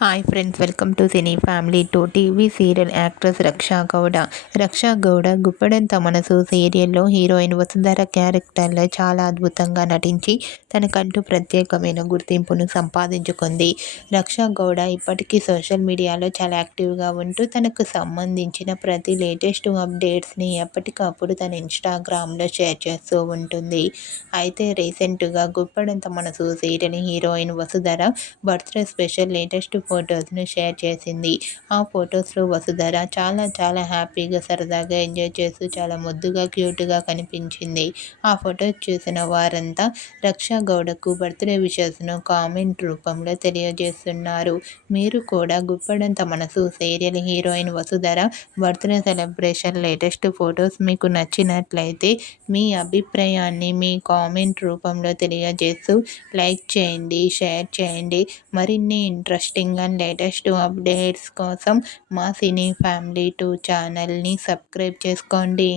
Hi friends, welcome to cine family two. TV serial actress Raksha Gowda. Raksha Gowda Guppedantha Manasu సీరియల్లో heroine Vasundhara క్యారెక్టర్లో చాలా అద్భుతంగా నటించి తనకంటూ ప్రత్యేకమైన గుర్తింపును సంపాదించుకుంది. రక్షా గౌడ ఇప్పటికీ సోషల్ మీడియాలో చాలా యాక్టివ్గా ఉంటూ తనకు సంబంధించిన ప్రతి లేటెస్ట్ అప్డేట్స్ని ఎప్పటికప్పుడు తన ఇన్స్టాగ్రామ్లో షేర్ చేస్తూ ఉంటుంది. అయితే రీసెంట్గా Guppedantha Manasu serial heroine Vasundhara birthday special latest ఫొటోస్ను షేర్ చేసింది. ఆ ఫొటోస్లో వసుంధర చాలా హ్యాపీగా సరదాగా ఎంజాయ్ చేస్తూ చాలా ముద్దుగా క్యూట్గా కనిపించింది. ఆ ఫొటోస్ చూసిన వారంతా రక్షా గౌడకు బర్త్డే విషెస్ను కామెంట్ రూపంలో తెలియజేస్తున్నారు. మీరు కూడా Guppedantha Manasu serial heroine Vasundhara birthday celebration latest photos మీకు నచ్చినట్లయితే మీ అభిప్రాయాన్ని మీ కామెంట్ రూపంలో తెలియజేస్తూ లైక్ చేయండి, షేర్ చేయండి. మరిన్ని ఇంట్రెస్టింగ్ అండ్ లేటెస్ట్ అప్డేట్స్ కోసం మా సినీ ఫ్యామిలీ 2 ఛానల్ని సబ్స్క్రైబ్ చేసుకోండి.